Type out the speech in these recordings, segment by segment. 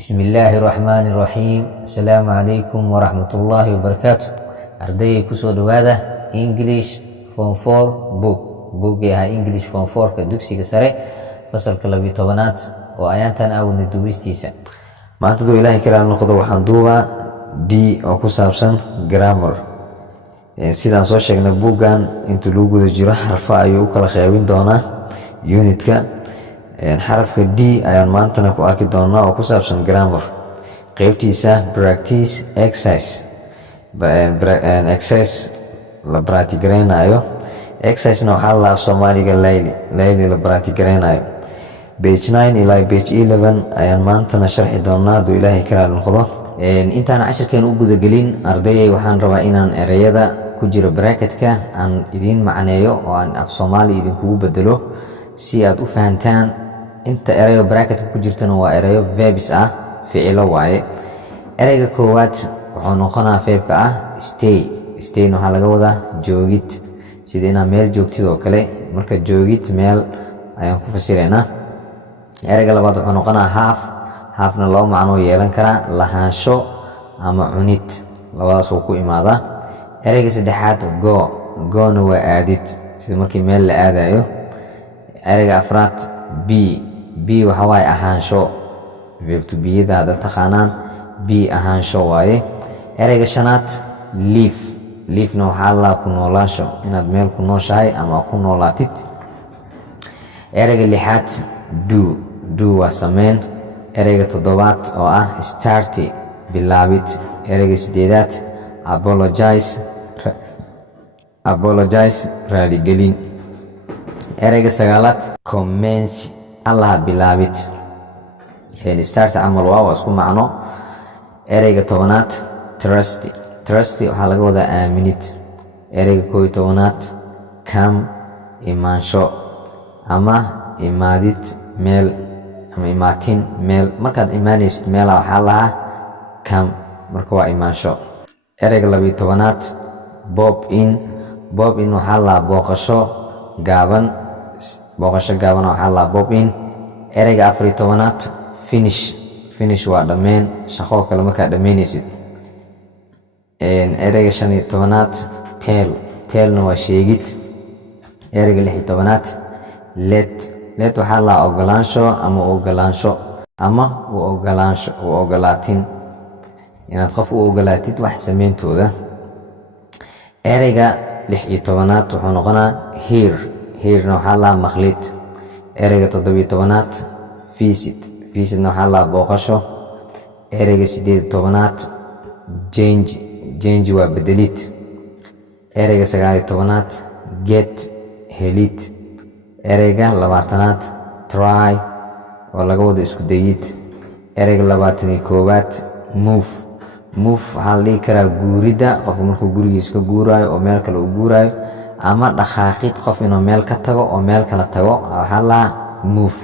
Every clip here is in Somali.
Bismillahirrahmanirrahim. Assalamualaikum warahmatullahi wabarakatuh. Arday kusoo dhawaada English Form 4 buugga English Form 4 ka dugsiga sare fasalka 12aad oo ayaantan aawna duubistiisa. Maanta duu Ilaahay karaam noqdo waxaan duubaa D oo ku saabsan grammar. Sidaan soo sheegnay buuggan inta lagu guda jiro xarfo ayuu u kala qaybin doonaa unitka. Xarafka D ayaan maantana ku arki doonaa oo ku saabsan grammar qaybtiisa practice exercise exercise la practice-gareynayo. Exercise-na waxaa la Soomaaliga layli la practice-gareynayo. Page 9 ilaa page 11 ayaan maantana sharxi doonaa hadduu Ilaahay karaam noqdo. Intaan cashirkeen u gudagelin ardayay waxaan rabaa inaan ereyada ku jira bracketka aan idiin macneeyo oo aan af Soomaali idinkugu bedelo si aad u fahantaan. Inta erayo bracketka ku jirtana waa erayo verbs ficilo waaye. Ereyga koowaad wuxuu noqonaa verbka stay. Stay waxaa laga wadaa joogid, sida inaad meel joogtid oo kale. Marka joogid meel ayaan ku fasiraynaa. Ereyga labaad wuxuu noqonaa halfna laba macno yeelan karaa, lahaansho ama cunid, labadaas uu ku imaadaa. Ereyga saddexaad gona waa aadid, sida markii meel la aadayo. Ereyga afraad be waxa waaye ahaansho, verb to be da taqaanaan, be ahaansho waaye. Ereyga shanaad live-na waxaa la ku noolaansho, inaad meel ku nooshahay ama ku noolaatid. Ereyga lixaad do waa sameyn. Ereyga toddobaad oo start bilaabid. Ereyga sideedaad apologize raaligelin. Ereyga sagaalaad commence allaha bilaabid. Start camal waa isku macno. Ereyga tobanaad trust waxaa laga wadaa aaminid. Ereyga 11aad come imaansho ama imaadid meel ama imaatin meel. Markaad imaanaysid meela waxaa lahaa come, marka waa imaansho. Ereyga 12aad bob in waxaa lahaa booqasho gaaban waxaa la bob in. Ereyga 14aad finish waa dhameen, shaqo kale markaad dhammeynaysid. Ereyga 15aad tellna waa sheegid. Ereyga 16aad let waxaa la ogolaansho ama u ogolaatin, inaad qof u ogolaatid wax sameyntooda. Ereyga 16aad wuxuu noqonaa hearna waxaa la maqlid. Ereyga 17aad visitna waxaa la booqasho. Ereyga 18aad change waa bedelid. Ereyga 19aad get helid. Ereyga 20aad try oo laga wado isku dayid. Ereyga 21aad move waxaa la dhihi karaa guurida, qofka markuu gurigiisa ka guuraayo oo meel kale u guuraayo, ama dhaqaaqid, qof inuu meel ka tago oo meel kala tago waxaa la move.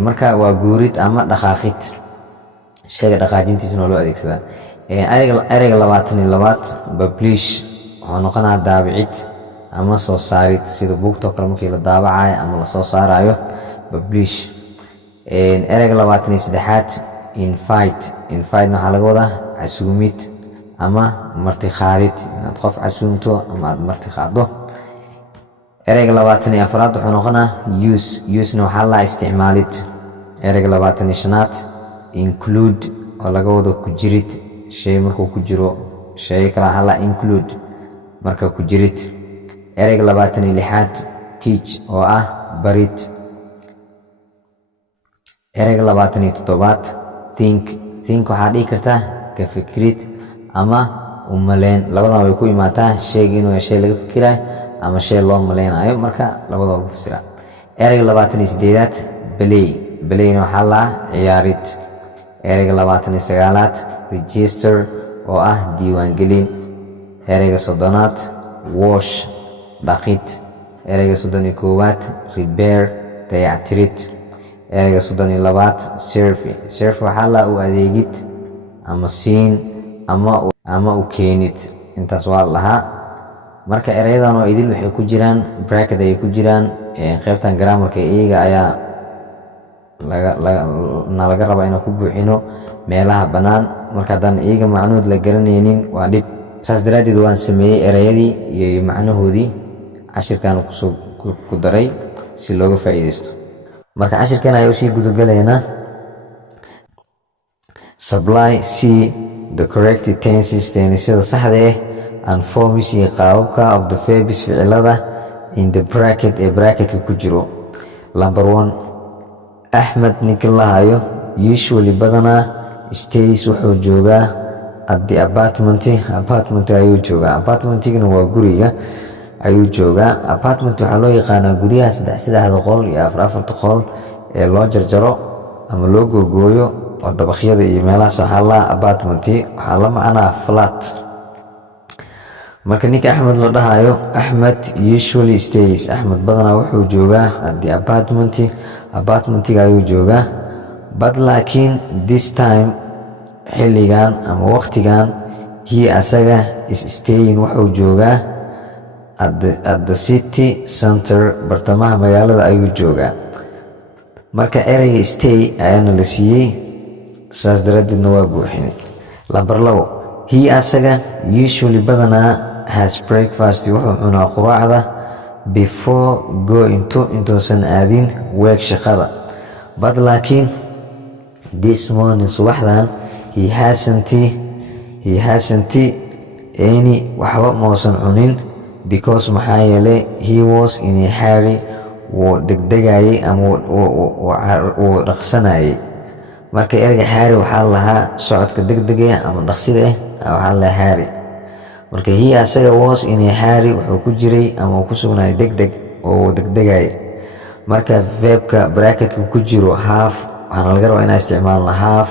Marka waa guurid ama dhaqaaqid, shayga dhaqaajintiisana loo adeegsadaa. Ereyga 22aad publish wuxuu noqonaa daabicid ama soo saarid, sida buugta kale markii la daabacayo ama la soo saarayo publish. Ereyga 23aad invite waxaa laga wadaa casuumid ama martiqaadid, inaad qof casuumto ama aad martiqaado. Ereyga 24aad wuxuu noqonaa usena waxaa la isticmaalid. Ereyga 25aad include oo laga wado ku jirid, shay markuu ku jiro shay kale waxaa la include marka ku jirid. Ereyga 26aad teach oo barid. Ereyga 27aad think waxaa dhihi kartaa ka fikirid ama u maleyn, labadan way ku imaataa shayga inuu yahay shay laga fikirayo ama shay loo maleynayo, marka labadaba lagu fasiraa. Ereyga 28aad playna waxaa la ciyaarid. Ereyga 29aad register oo diiwaangelin. Ereyga 30aad wash dhaqid. Ereyga 31aad repair dayactirid. Ereyga 32aad serve waxaa la u adeegid ama siin ama u keenid. Intaas waa lahaa. Marka erayadan oo idil waxay ku jiraan bracket, ay ku jiraan qaybtan grammarka iyaga ayaa laga rabaa inaan ku buuxino meelaha bannaan. marka haddaan iyaga macnahood la garanaynin waa dhib. saas daraaddeed waan sameeyey erayadii iyo macnahoodii cashirkan ku daray si looga faa'iidaysto. marka cashirkan ayuu sii gudagalaynaa. supply c the correct tenses tennisyada saxda and forms iyo qaababka of the verbs ficilada in the bracket ee bracketka ku jiro. number 1 Ahmed ninka lahayo usually badanaa stays wuxuu joogaa at the apartment ayuu joogaa. apartmentigana waa guriga ayuu joogaa. apartment waxaa loo yaqaanaa guryaha saddexda qol iyo afarta qol ee loo jarjaro ama loo googooyo oo dabaqyada iyo meelahaas waxaa la apartment, waxaa la macnaa flat. marka ninka Ahmed la dhahayo Ahmed usually stays, Ahmed badanaa wuxuu joogaa at the apartmentiga ayuu joogaa. but laakiin this time xilligan ama waqtigan he asaga is staying wuxuu joogaa at the city center, bartamaha magaalada ayuu joogaa. marka erayga stay ayaana la siiyey, saas daraaddeedna waa buuxinay. number 2 he asaga usually badanaa has breakfast, wuxuu cunaa quraacda before going to, intuusan aadin weeg shaqada. but laakiin this morning subaxdan he hasn't any waxba mausan cunin because maxaa yeelay he was in a hurry, wuu degdegayay ama wuu dhaqsanayay. marka erayga hurry waxaa lahaa socodka degdega ama dhaqsida waxaa lahaa hurry. marka he asaga was in a hurry wuxuu ku jiray ama ku sugnaaday degdeg oo degdegayay. marka verbka bracketka ku jiro have waxaana laga rabaa inaa isticmaalna have,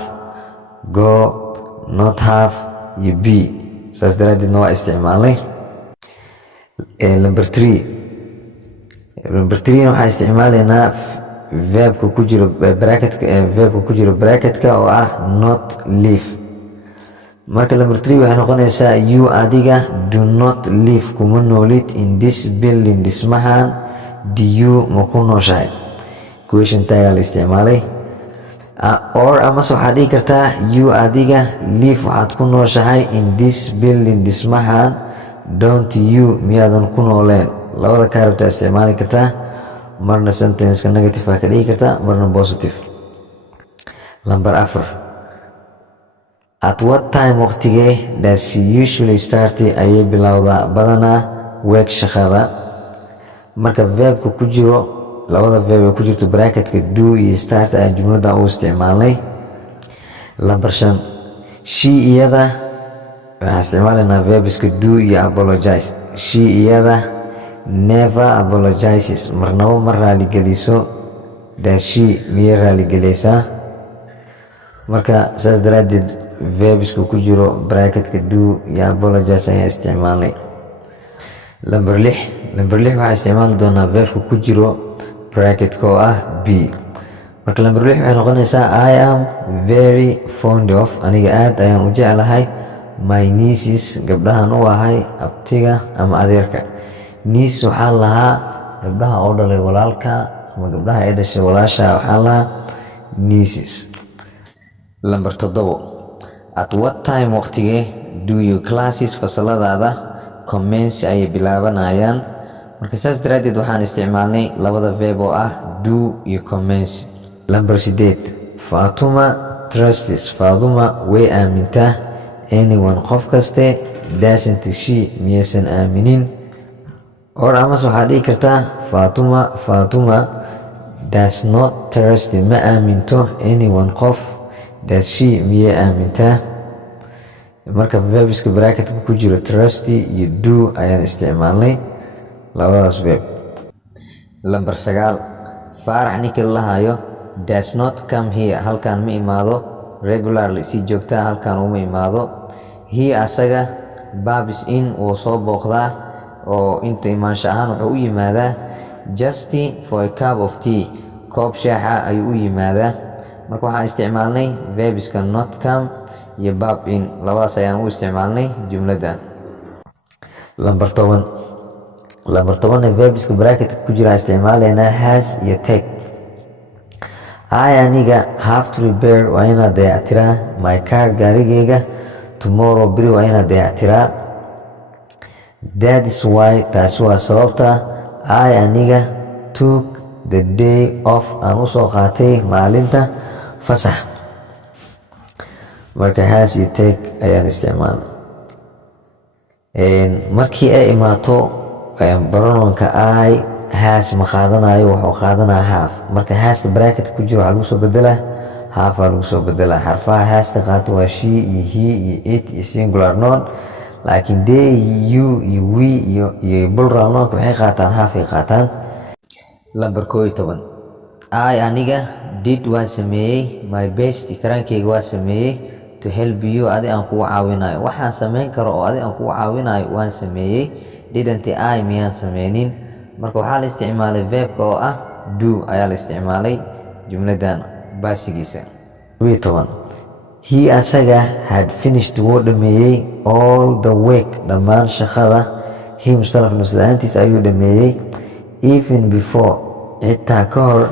go, not have iyo be. saas daraaddeedna waa isticmaalnay. number 3 waxaa isticmaalaynaa verbka ku jiro bracketka oo ah not live. marka number 3 waxay noqonaysaa you adiga do not live, kuma noolid in this building, dhismahan. do you ma ku nooshahay? question taagaa la isticmaalay. or amase waxaad dhihi kartaa you adiga live waxaad ku nooshahay in this building, dhismahan. don't you miyaadan ku nooleen? labada kaa rabtaa isticmaali kartaa. marna sentenceka negative aa ka dhigi kartaa, marna positive. number 4 at what time waqtigee does she usually start ayay bilowdaa badanaa weeg shaqada. marka verbka ku jiro labada verb ee ku jirto bracketka do iyo start ayaan jumlada u isticmaalnay. number 5 she iyada waxaan isticmaalaynaa verbska do iyo apologize. she iyada never apologizes, marnaba ma raaligeliso. does she miyay raaligeleysaa? marka saas daraaddeed verbska ku jiro bracketka do iyo apologize ayaan isticmaalnay. number 6 waxaa isticmaali doonaa verbka ku jiro bracketka oo ah be. marka number 6 waxay noqonaysaa I am very fond of, aniga aad ayaan u jeclahay my nieces, gabdhahan u ahay abtiga ama adeerka. niece waxaa lahaa gabdhaha oo dhalay walaalka ama gabdhaha ay dhashay walaasha waxaa lahaa nieces. number 7 at what time waqtigee do your classes fasaladaada commence ayay bilaabanayaan. marka saas daraaddeed waxaan isticmaalnay labada verb oo ah do iyo commence. number 8 Fatuma trusts, Fatuma way aamintaa anyone qof kaste. doesn't she miyaysan aaminin? or amase waxaad dhihi kartaa Fatuma does not trust, ma aaminto anyone qof. does she miyay aamintaa? marka verbska bracketka ku jiro trust iyo do ayaan isticmaalnay labadaas verb. number 9 Faarax ninka lahayo does not come here, halkan ma imaado regularly, si joogtaa halkan uma imaado. he asaga babs in wuu soo booqdaa oo inta imaansha ahaan wuxuu u yimaadaa just for a cup of tea, koob shaaxa ayuu u yimaadaa. marka waxaan isticmaalnay verbska not come iyo bab in, labadaas ayaan u isticmaalnay jumladan. number 10 verbska bracketka ku jira isticmaalaynaa has iyo take. I aniga have to repair waa inaad dayactiraa my car gaarigayga tomorrow beri waa inaad dayactiraa. That is why taasi waa sababta I aniga took the day off aan usoo qaatay maalinta fasax. Marka has iyo take ayaan isticmaalay. Markii ay imaato barononka I has ma qaadanayo, wuxuu qaadanaa half. Marka hasta bracket ku jiro waxaa lagu soo bedelaa half aa lagu soo bedelaa. Xarfaha hasta qaato waa she iyo he iyo it iyo singular noun, laakiin they, you iyo we iyo plural noun waxay qaataan half ay qaataan. Lambar 11 I aniga did waan sameeyey my best karaankeyga waa sameeyey to help you adi aan kugu caawinayo. Waxaan sameyn karo oo adi aan kugu caawinayo waan sameeyey. Didn't I miyaan sameynin. Marka waxaa la isticmaalay verbka oo ah do ayaa la isticmaalay jumladan baasigiisa. 12 he asaga had finished wuu dhameeyey all the work dhammaan shaqada himself nafsadaantiis ayuu dhameeyey. Even before xitaa ka hor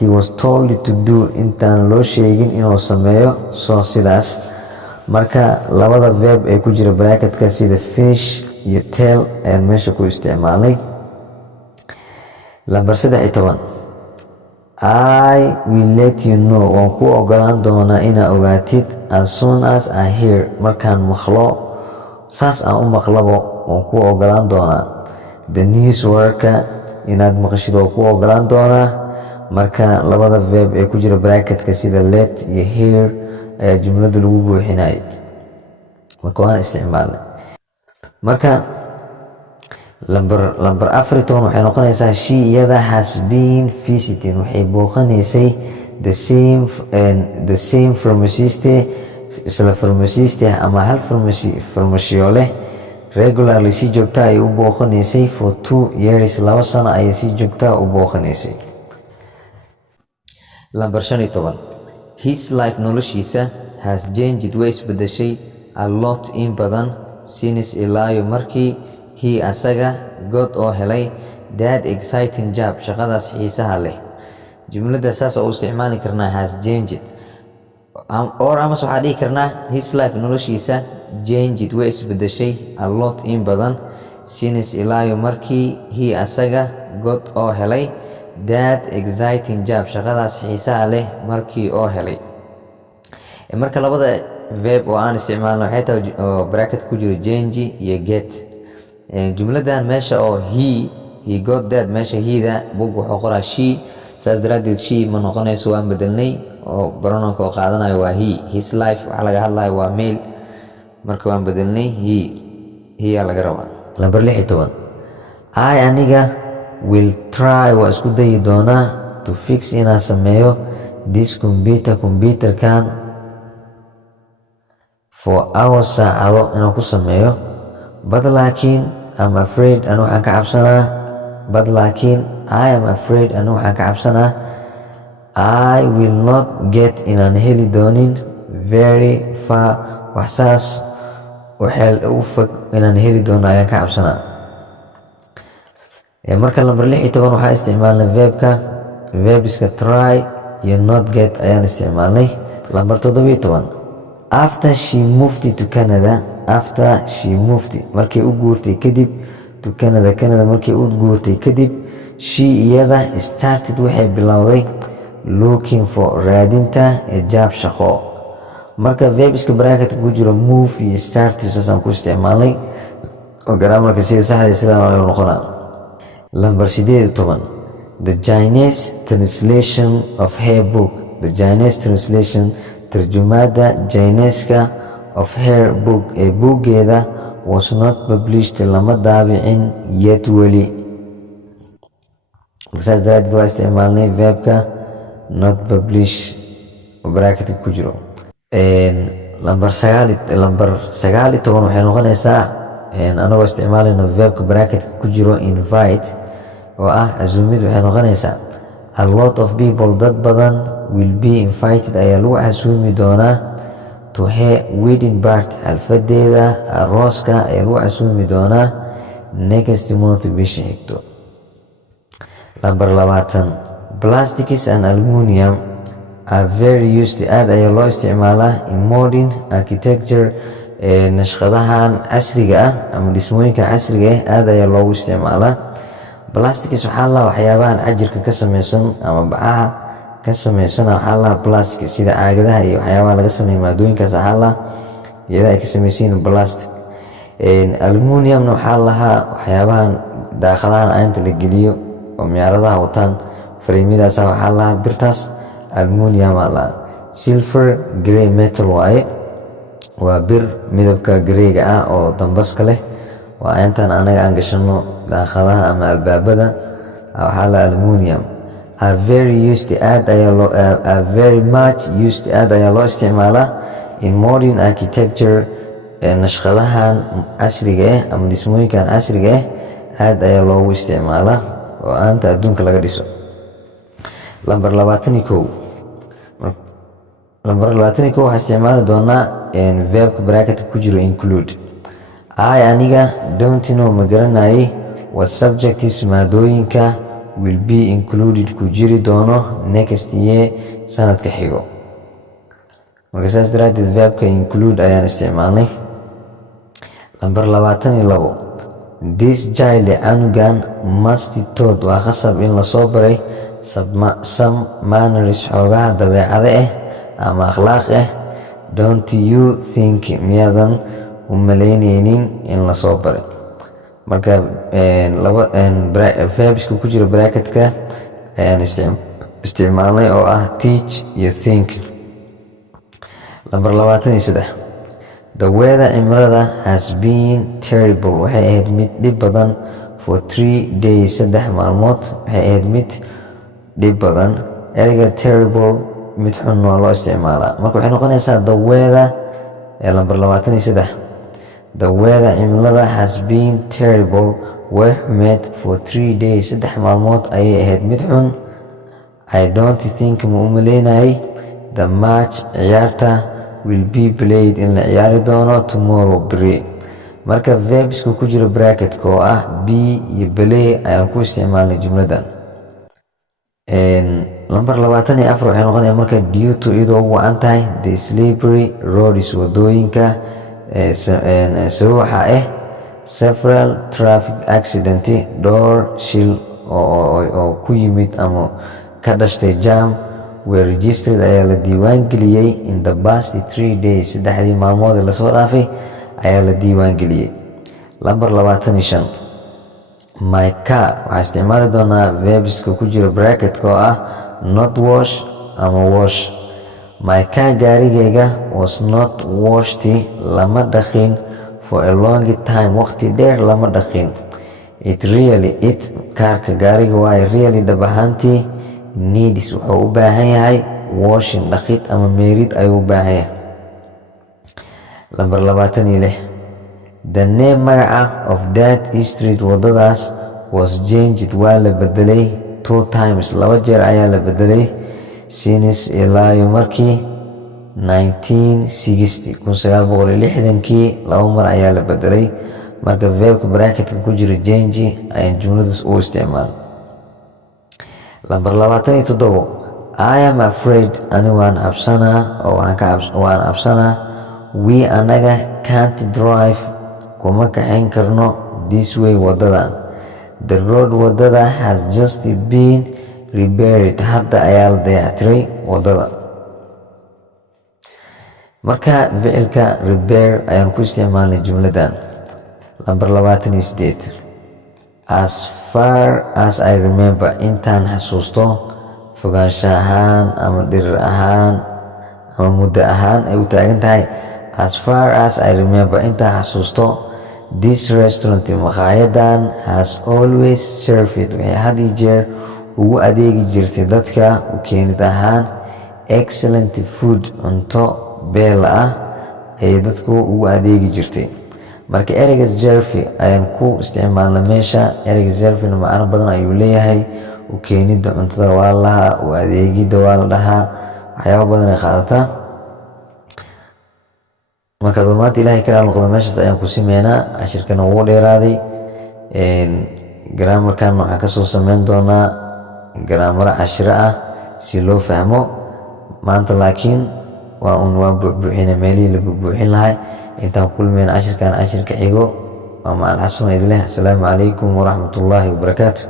he was told to do intaan loo sheegin inuu sameeyo soo sidaas. Marka labada verb ee ku jira bracketka sida finish iyo tell ayaan meesha ku isticmaalnay. Lambar 13 I will let you know waan ku ogolaan doonaa inaa ogaatid as soon as I hear markaan maqlo saas aan u maqlabo waan ku ogolaan doonaa. The news warka inaad maqashid waan ku ogolaan doonaa. Marka labada verb ee ku jira bracketka sida let iyo hear ayaa jumlada lagu buuxinayay. Marka waan isticmaalnay. Marka lambar 14 waxay noqonaysaa she iyada has been visiting waxay booqanaysay the same pharmacist isla pharmacist ama hal farmashiyo leh regularly si joogta ay u booqanaysay for 2 years 2 sano ayay si joogta u booqanaysay. Lambar 15 his life noloshiisa has changed way isbedeshay a lot in badan since ilaayo markii he asaga got oo helay that exciting job shaqadaas xiisaha leh. Jumlada saas oo isticmaali karnaa has changed or ama waxaa dhihi karnaa his life noloshiisa changed way isbedeshay a lot in badan since ilaayo markii he asaga got oo helay that exciting job shaqadaas xiisaha leh markii oo helay. Marka labada verb oo aan isticmaalno waxay tahay oo bracket ku jiro change iyo get. Jumladan meesha oo he got that meesha he-da bug wuxuu qoraa she saas daraadeed she ma noqonayso waan bedelnay oo barononka oo qaadanayo waa he. His life waxa laga hadlayo waa male marka waan bedelnay he yaa laga rabaa. Lambar 16 I aniga will try waa isku dayi doonaa to fix inaan sameeyo this computerkan for hours saacado inaan ku sameeyo. But laakiin I'm afraid anu waxaan ka cabsanaa I am afraid anu waxaan ka cabsanaa I will not get inaan heli doonin very far wax saas waxeel u fog inaan heli doono ayaan ka cabsanaa. Marka lambar 16 waxaa isticmaalnay verbska try iyo not get ayaan isticmaalnay. Lambar 17 after she moved to Canada markay u guurtay kadib to Canada markay u guurtay kadib she iyada started waxay bilowday looking for raadinta a job shaqo. Marka verbska bracket ku jiro move iyo start saasaan ku isticmaalnay oo grammarka sida saxda sidaan ayuu noqonaa. Lambar 18 the Chinese translation of her book tarjumada Chineska of her book ee buuggeeda was not published lama daabicin yet weli. Saas daraadeed waa isticmaalnay verbka not publish oo bracketka ku jiro. Lambar 19 waxay noqonaysaa anagoo isticmaalayno verbka bracketka ku jiro invite oo ah azumid waxay noqonaysaa a lot of people dad badan will be invited ayaa lagu casuumi doonaa to her wedding party xalfadeeda arooska ayaa lagu casuumi doonaa next month bisha xigto. Lambar 20 plastics and aluminium are very used aad ayaa loo isticmaalaa in modern architecture nashqadahan casriga ah ama dhismooyinka casriga ah aad ayaa loogu isticmaalaa. Plastics waxaa la waxyaabahan cajirka ka samaysan ama bacaha ka samaysan waxaa la plastic sida caagadaha iyo waxyaabaha laga sameeyo maadooyinkaas waxaa la iyada ay ka samaysan plastic. Aluminium waxaa lahaa waxyaabahan daaqadahan aynta la geliyo oo miyaaradaha wataan fariimidaas waxaa lahaa birtaas aluminium la. Silver gray metal waaye waa bir midabka greyga ah oo dambaska leh waa intaan anaga aan gashano daaqadaha ama albaabada waxaa la aluminium. Are very used aad ayaa loo very much used aad ayaa loo isticmaalaa in modern architecture nashqadahan casriga ah ama dhismooyinkan casriga ah aad ayaa loogu isticmaalaa oo aanta adduunka laga dhiso. Lambar 21 waxaa isticmaali doonaa verbka bracketka ku jiro include. I aniga don't know ma garanayay what subjects maadooyinka will be included ku jiri doono next year sanadka xigo. Marka saas daraadeed verbka include ayaan isticmaalnay. Lambar 22 this child canugan must taught waa khasab in lasoo baray some manners xoogaha dabeecada ah ama akhlaaq ah. Don't you think miyaadan u malaynaynin in lasoo baray. Marka verbska ku jira bracketka ayaan isticmaalnay oo ah teach iyo think. Lambar 23 the weather cimilada has been terrible waxay ahayd mid dhib badan for 3 days 3 maalmood waxay ahayd mid dhib badan. Ereyga terrible mid xun waa loo isticmaalaa marka waxay noqonaysaa the weather lambar 23 the weather cimilada has been terrible way xumeed for 3 days 3 maalmood ayay ahayd mid xun. I don't think ma u malaynayay the match ciyaarta will be played in la ciyaari doono tomorrow beri. Marka verbska ku jira bracketka oo ah be iyo play ayaan ku isticmaalnay jumladan. Lambar 24 waxay noqonaysaa marka due to iyadoo ugu wacan tahay the slippery roads wadooyinka sabab waxaa several traffic accident dhowr shil oo ku yimid ama ka dhashtay jam were registered ayaa la diiwaan geliyey in the past 3 days 3 maalmood ee lasoo dhaafay ayaa la diiwaan geliyey. Lambar 25 my car waxaa isticmaali doonaa verbska ku jira bracketka oo ah not wash ama wash. My car gaarigayga was not washed lama dhaqin for a long time waqti dheer lama dhaqin. Kaarka gaariga waa really dhab ahaantii needs wuxuu u baahan yahay washing dhaqid ama meerid ayuu u baahan yahay. Lambar 26 the name magaca of that street wadadaas was changed waa la bedelay 2 times 2 jeer ayaa la bedelay since ilaa markii 1960 laba mar ayaa la bedelay. Marka verbka bracketka ku jira change ayaan jumladaas u isticmaalay. Lambar 27 I am afraid ani waan cabsanaa oo waan cabsanaa we anaga can't drive kuma kaxayn karno this way wadadan. The road wadada has just been repaired hadda ayaa la dayactiray wadada. Marka ficilka repair ayaan ku isticmaalnay jumladan. Lambar 28 as far as I remember intaan xasuusto fogaansha ahaan ama dhirir ahaan ama muddo ahaan ay u taagan tahay as far as I remember intaan xasuusto this restaurant maqaayadan has always served waxay had iyo jeer ugu adeegi jirtay dadka u keenid ahaan excellent food cunto beel ah ay dadku ugu adeegi jirtay. Marka ereyga serve ayaan ku isticmaalnay meesha. Ereyga serve macno badan ayuu leeyahay. u keenida cuntada waa lahaa u adeegida waa la dhahaa waxyaabo badan ay qaadataa. marka maanta ilaahay kala noqdo meeshaas ayaan ku simeynaa. cashirkana wuu dheeraaday. graamarkan waxaan kasoo sameyn doonaa graamaro cashiro ah si loo fahmo maanta laakiin waan buuxbuuxina meelihii la buuxbuuxin lahay. intaan kulmeen cashirkan cashirka xigo waa macal xasan idleh. asalaamu calaykum waraxmatullaahi wabarakaatu.